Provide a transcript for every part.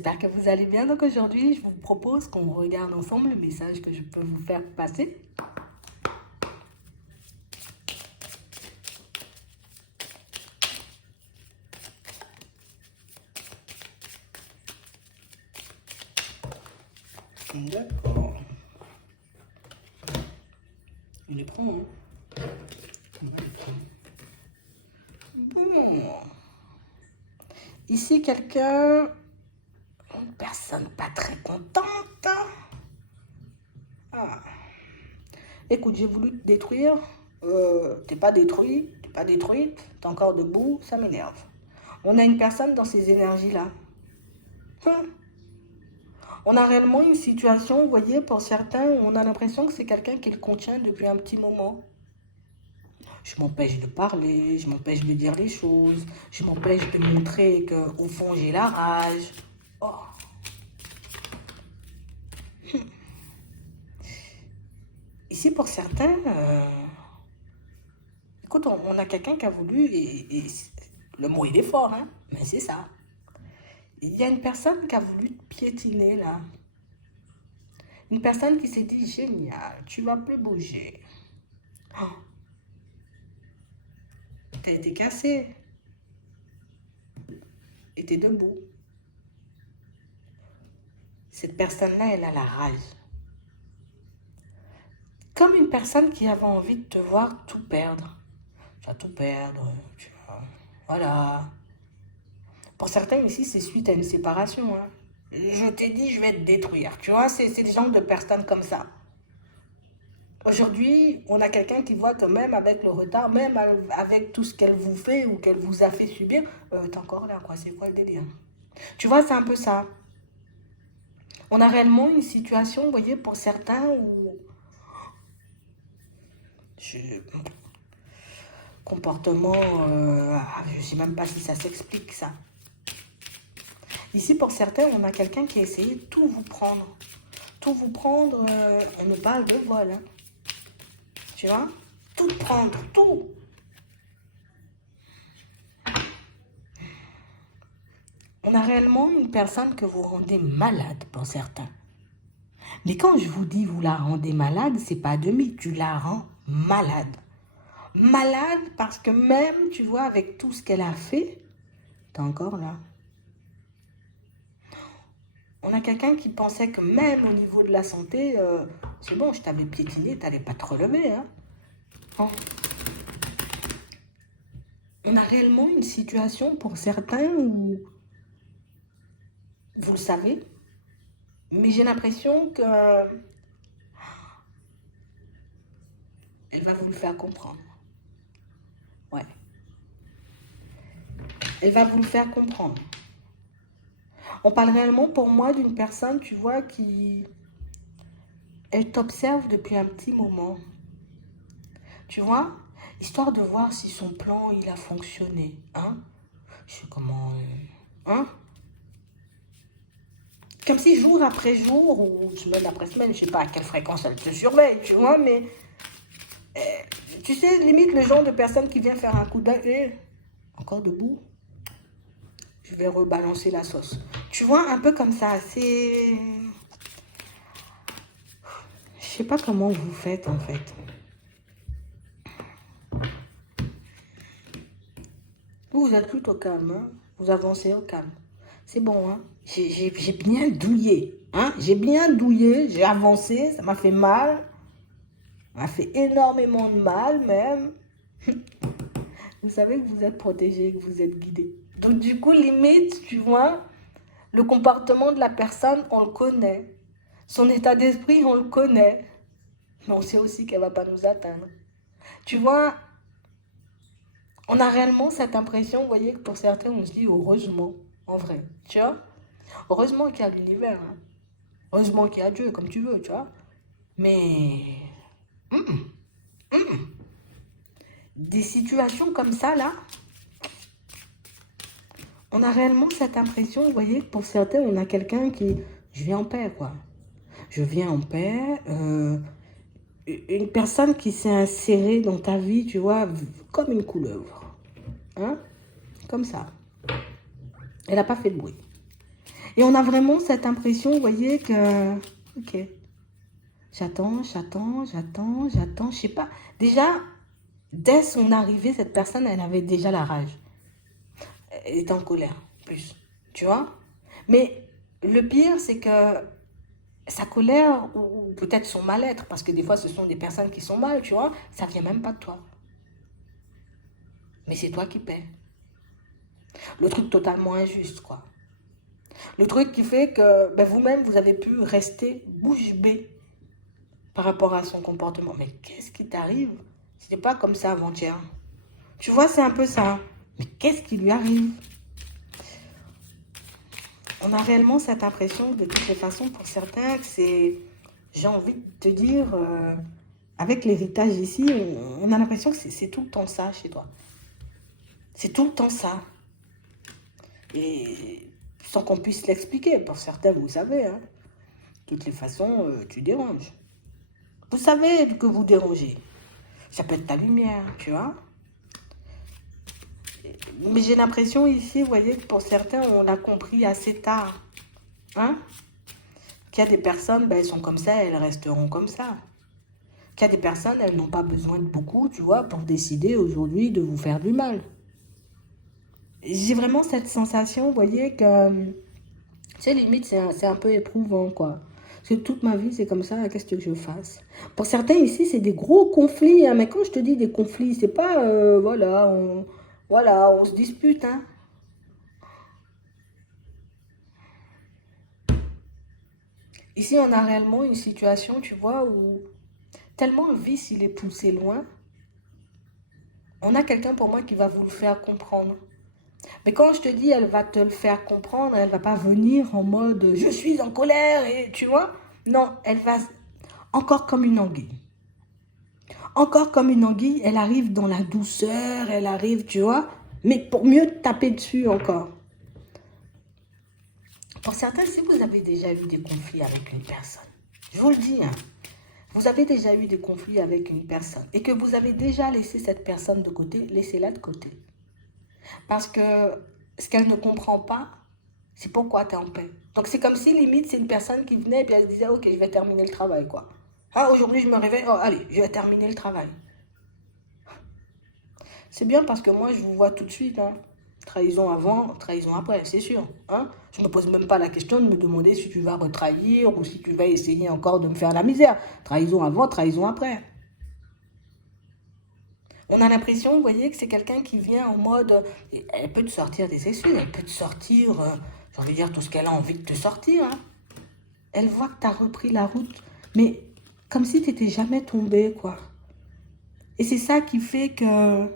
j'espère que vous allez bien. Donc aujourd'hui, je vous propose qu'on regarde ensemble le message que je peux vous faire passer. D'accord. Il les prend, hein. Bon. Ici, une personne pas très contente. Ah. Écoute, j'ai voulu te détruire. T'es pas détruit, t'es pas détruite, t'es encore debout, ça m'énerve. On a une personne dans ces énergies-là. Hum. On a réellement une situation, vous voyez, pour certains, où on a l'impression que c'est quelqu'un qui le contient depuis un petit moment. Je m'empêche de parler, je m'empêche de dire les choses, je m'empêche de montrer qu'au fond j'ai la rage. Oh. Ici, pour certains, écoute, on a quelqu'un qui a voulu, et le mot il est fort, hein, mais c'est ça. Il y a une personne qui a voulu te piétiner là. Une personne qui s'est dit, génial, tu vas plus bouger. Oh. T'as été cassé. Et t'es debout. Cette personne-là, elle a la rage. Comme une personne qui avait envie de te voir tout perdre. Tu vas tout perdre. Voilà. Pour certains ici, c'est suite à une séparation. Hein. Je t'ai dit, je vais te détruire. Tu vois, c'est des gens de personnes comme ça. Aujourd'hui, on a quelqu'un qui voit que même avec le retard, même avec tout ce qu'elle vous fait ou qu'elle vous a fait subir, t'es encore là, quoi. C'est quoi le délire? Tu vois, c'est un peu ça. On a réellement une situation, vous voyez, pour certains où... Comportement, je ne sais même pas si ça s'explique, ça. Ici, pour certains, on a quelqu'un qui a essayé de tout vous prendre. Tout vous prendre, on nous parle de vol. Hein. Tu vois? Tout prendre, tout. On a réellement une personne que vous rendez malade pour certains. Mais quand je vous dis vous la rendez malade, c'est pas demi, tu la rends malade. Malade parce que même, tu vois, avec tout ce qu'elle a fait, t'es encore là. On a quelqu'un qui pensait que même au niveau de la santé, c'est bon, je t'avais piétiné, t'allais pas te relever. Hein. Bon. On a réellement une situation pour certains où, vous le savez, mais j'ai l'impression que elle va vous le faire comprendre. Ouais. Elle va vous le faire comprendre. On parle réellement pour moi d'une personne, tu vois, qui... Elle t'observe depuis un petit moment. Tu vois, histoire de voir si son plan, il a fonctionné. Hein? Je sais comment... hein? Comme si jour après jour, ou semaine après semaine, je sais pas à quelle fréquence elle te surveille, tu vois, mais... tu sais, limite le genre de personne qui vient faire un coup d'œil, encore debout, je vais rebalancer la sauce. Tu vois, un peu comme ça, c'est... Je sais pas comment vous faites, en fait. Vous êtes plutôt calme, hein? Vous avancez au calme. C'est bon, hein? J'ai bien douillé, hein? J'ai bien douillé, j'ai avancé, ça m'a fait mal. Ça m'a fait énormément de mal, même. Vous savez que vous êtes protégé, que vous êtes guidé. Donc, du coup, limite, tu vois, le comportement de la personne, on le connaît. Son état d'esprit, on le connaît. Mais on sait aussi qu'elle ne va pas nous atteindre. Tu vois, on a réellement cette impression, vous voyez, que pour certains, on se dit heureusement, en vrai. Tu vois, heureusement qu'il y a l'univers. Hein. Heureusement qu'il y a Dieu, comme tu veux, tu vois. Mais des situations comme ça, là, on a réellement cette impression, vous voyez, que pour certains, on a quelqu'un qui... Je viens en paix, quoi. Je viens en paix. Une personne qui s'est insérée dans ta vie, tu vois, comme une couleuvre. Hein? Comme ça. Elle n'a pas fait de bruit. Et on a vraiment cette impression, vous voyez, que... Ok, j'attends, je sais pas. Déjà, dès son arrivée, cette personne, elle avait déjà la rage. Elle était en colère, plus. Tu vois? Mais le pire, c'est que sa colère, ou peut-être son mal-être, parce que des fois, ce sont des personnes qui sont mal, tu vois, ça vient même pas de toi. Mais c'est toi qui paies. Le truc totalement injuste, quoi. Le truc qui fait que ben, vous-même, vous avez pu rester bouche bée par rapport à son comportement. Mais qu'est-ce qui t'arrive? C'était pas comme ça avant-hier. Tu vois, c'est un peu ça. Mais qu'est-ce qui lui arrive? On a réellement cette impression, de toutes les façons, pour certains, que c'est... J'ai envie de te dire, avec l'héritage ici, on a l'impression que c'est tout le temps ça chez toi. C'est tout le temps ça. Et sans qu'on puisse l'expliquer. Pour certains, vous savez, hein. De toutes les façons, tu déranges. Vous savez que vous dérangez. Ça peut être ta lumière, tu vois. Mais j'ai l'impression ici, vous voyez, que pour certains, on l'a compris assez tard. Hein? Qu'il y a des personnes, ben, elles sont comme ça, elles resteront comme ça. Qu'il y a des personnes, elles n'ont pas besoin de beaucoup, tu vois, pour décider aujourd'hui de vous faire du mal. J'ai vraiment cette sensation, vous voyez, que... Tu sais, limite, c'est un peu éprouvant, quoi. Parce que toute ma vie, c'est comme ça, qu'est-ce que je fasse? Pour certains ici, c'est des gros conflits, hein, mais quand je te dis des conflits, c'est pas, voilà, on se dispute, hein. Ici, on a réellement une situation, tu vois, où tellement le vice, il est poussé loin, on a quelqu'un pour moi qui va vous le faire comprendre. Mais quand je te dis, elle va te le faire comprendre, elle va pas venir en mode je suis en colère et tu vois. Non, elle va encore comme une anguille. Encore comme une anguille, elle arrive dans la douceur, elle arrive, tu vois, mais pour mieux taper dessus encore. Pour certains, si vous avez déjà eu des conflits avec une personne, je vous le dis, hein, vous avez déjà eu des conflits avec une personne et que vous avez déjà laissé cette personne de côté, laissez-la de côté. Parce que ce qu'elle ne comprend pas, c'est pourquoi tu es en paix. Donc c'est comme si limite c'est une personne qui venait et puis elle se disait ok je vais terminer le travail quoi. Ah aujourd'hui je me réveille, oh allez je vais terminer le travail. C'est bien parce que moi je vous vois tout de suite, hein. Trahison avant, trahison après, c'est sûr. Hein. Je ne me pose même pas la question de me demander si tu vas retrahir ou si tu vas essayer encore de me faire la misère. Trahison avant, trahison après. On a l'impression, vous voyez, que c'est quelqu'un qui vient en mode... Elle peut te sortir des excuses, elle peut te sortir, j'ai envie de dire, tout ce qu'elle a envie de te sortir. Hein. Elle voit que tu as repris la route, mais comme si tu n'étais jamais tombé, quoi. Et c'est ça qui fait que,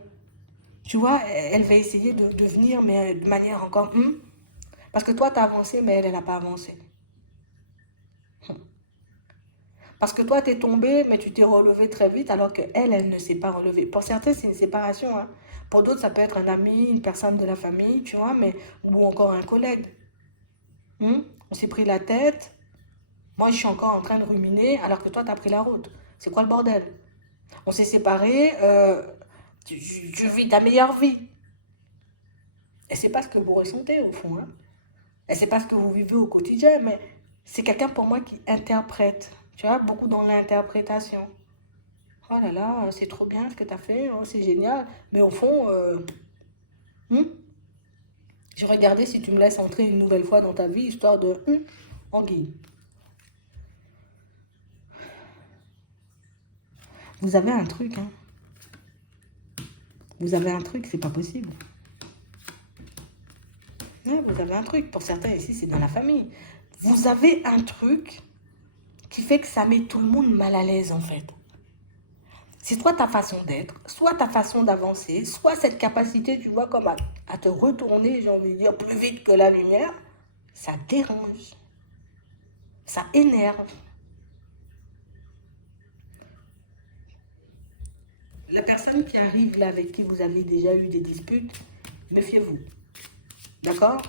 tu vois, elle va essayer de venir, mais de manière encore... Parce que toi, tu as avancé, mais elle n'a pas avancé. Parce que toi, tu es tombé, mais tu t'es relevé très vite, alors qu'elle, elle ne s'est pas relevée. Pour certains, c'est une séparation. Hein. Pour d'autres, ça peut être un ami, une personne de la famille, tu vois, mais, ou encore un collègue. On s'est pris la tête. Moi, je suis encore en train de ruminer, alors que toi, tu as pris la route. C'est quoi le bordel? On s'est séparés, tu vis ta meilleure vie. Et c'est pas ce que vous ressentez, au fond. Hein. Et c'est pas ce que vous vivez au quotidien, mais c'est quelqu'un pour moi qui interprète. Tu vois, beaucoup dans l'interprétation. Oh là là, c'est trop bien ce que tu as fait, oh, c'est génial. Mais au fond, hmm, je regardais si tu me laisses entrer une nouvelle fois dans ta vie, histoire de anguille. Vous avez un truc, hein. Vous avez un truc, c'est pas possible. Ouais, vous avez un truc. Pour certains ici, c'est dans la famille. Vous avez un truc qui fait que ça met tout le monde mal à l'aise, en fait. C'est soit ta façon d'être, soit ta façon d'avancer, soit cette capacité, tu vois, comme à te retourner, j'ai envie de dire, plus vite que la lumière. Ça dérange. Ça énerve. La personne qui arrive là, avec qui vous avez déjà eu des disputes, méfiez-vous. D'accord?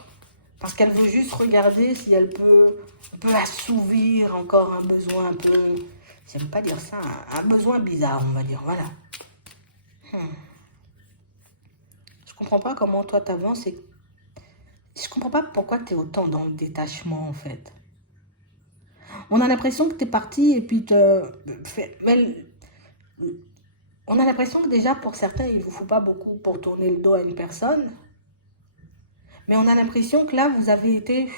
Parce qu'elle veut juste regarder si elle peut assouvir encore un besoin un peu... J'aime pas dire ça, un besoin bizarre, on va dire. Voilà. Je comprends pas comment toi t'avances et Je comprends pas pourquoi tu es autant dans le détachement, en fait. On a l'impression que tu es parti et puis mais on a l'impression que déjà, pour certains, il ne vous faut pas beaucoup pour tourner le dos à une personne. Mais on a l'impression que là, vous avez été...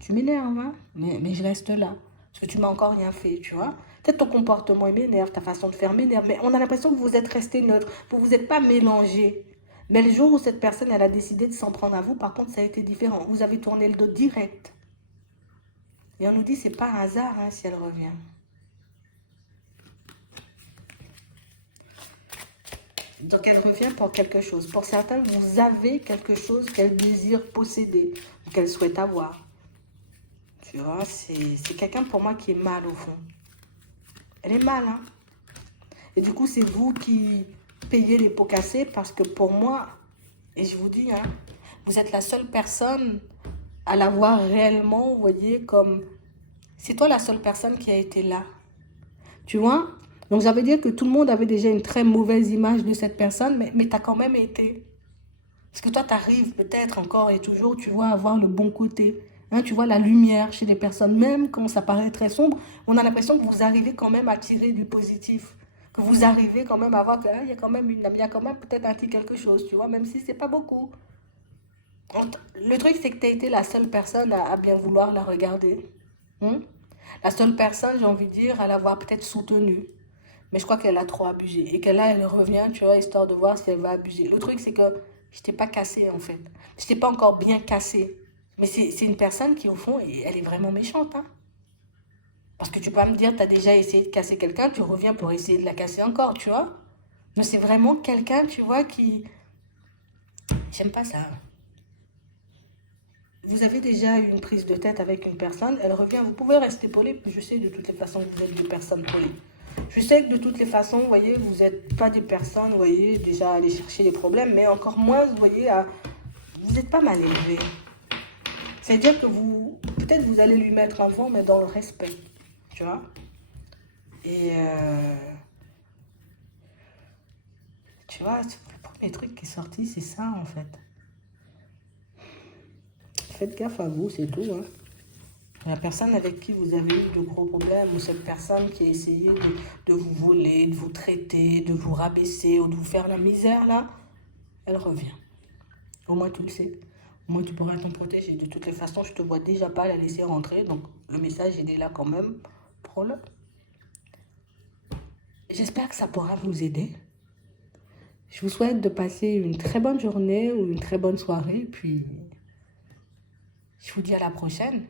Tu m'énerves, hein, mais je reste là. Parce que tu m'as encore rien fait, tu vois. Peut-être ton comportement il m'énerve, ta façon de faire m'énerve. Mais on a l'impression que vous êtes resté neutre. Vous ne vous êtes pas mélangé. Mais le jour où cette personne, elle a décidé de s'en prendre à vous, par contre, ça a été différent. Vous avez tourné le dos direct. Et on nous dit, c'est pas un hasard hein, si elle revient. Donc elle revient pour quelque chose. Pour certains, vous avez quelque chose qu'elle désire posséder, qu'elle souhaite avoir. Tu vois, c'est quelqu'un pour moi qui est mal au fond. Elle est mal, hein. Et du coup, c'est vous qui payez les pots cassés parce que pour moi, et je vous dis, hein, vous êtes la seule personne à l'avoir réellement, vous voyez, comme... C'est toi la seule personne qui a été là. Tu vois? Donc ça veut dire que tout le monde avait déjà une très mauvaise image de cette personne, mais tu as quand même été. Parce que toi, tu arrives peut-être encore et toujours, tu vois, à voir le bon côté. Hein, tu vois la lumière chez les personnes, même quand ça paraît très sombre, on a l'impression que vous arrivez quand même à tirer du positif. Que vous arrivez quand même à voir qu'il y a quand même il y a quand même peut-être un petit quelque chose, tu vois, même si c'est pas beaucoup. Le truc, c'est que tu as été la seule personne à bien vouloir la regarder. Hein. La seule personne, j'ai envie de dire, à l'avoir peut-être soutenue. Mais je crois qu'elle a trop abusé. Et que là, elle revient, tu vois, histoire de voir si elle va abuser. Le truc, c'est que je t'ai pas cassé, en fait. Je t'ai pas encore bien cassé. Mais c'est une personne qui, au fond, elle est vraiment méchante. Hein. Parce que tu peux me dire, tu as déjà essayé de casser quelqu'un, tu reviens pour essayer de la casser encore, tu vois. Mais c'est vraiment quelqu'un, tu vois, qui... J'aime pas ça. Vous avez déjà eu une prise de tête avec une personne, elle revient, vous pouvez rester poli, je sais de toutes les façons que vous êtes des personnes polies. Je sais que de toutes les façons, vous voyez, vous n'êtes pas des personnes, vous voyez, déjà à aller chercher les problèmes, mais encore moins, vous voyez, vous n'êtes pas mal élevé. C'est-à-dire que vous, peut-être vous allez lui mettre un vent, mais dans le respect, tu vois. Et, tu vois, le premier truc qui est sorti, c'est ça, en fait. Faites gaffe à vous, c'est tout, hein. La personne avec qui vous avez eu de gros problèmes, ou cette personne qui a essayé de vous voler, de vous traiter, de vous rabaisser, ou de vous faire la misère, là, elle revient. Au moins, tu le sais. Au moins, tu pourras t'en protéger. De toutes les façons, je te vois déjà pas la laisser rentrer, donc le message, il est là quand même. Prends-le. J'espère que ça pourra vous aider. Je vous souhaite de passer une très bonne journée ou une très bonne soirée, puis je vous dis à la prochaine.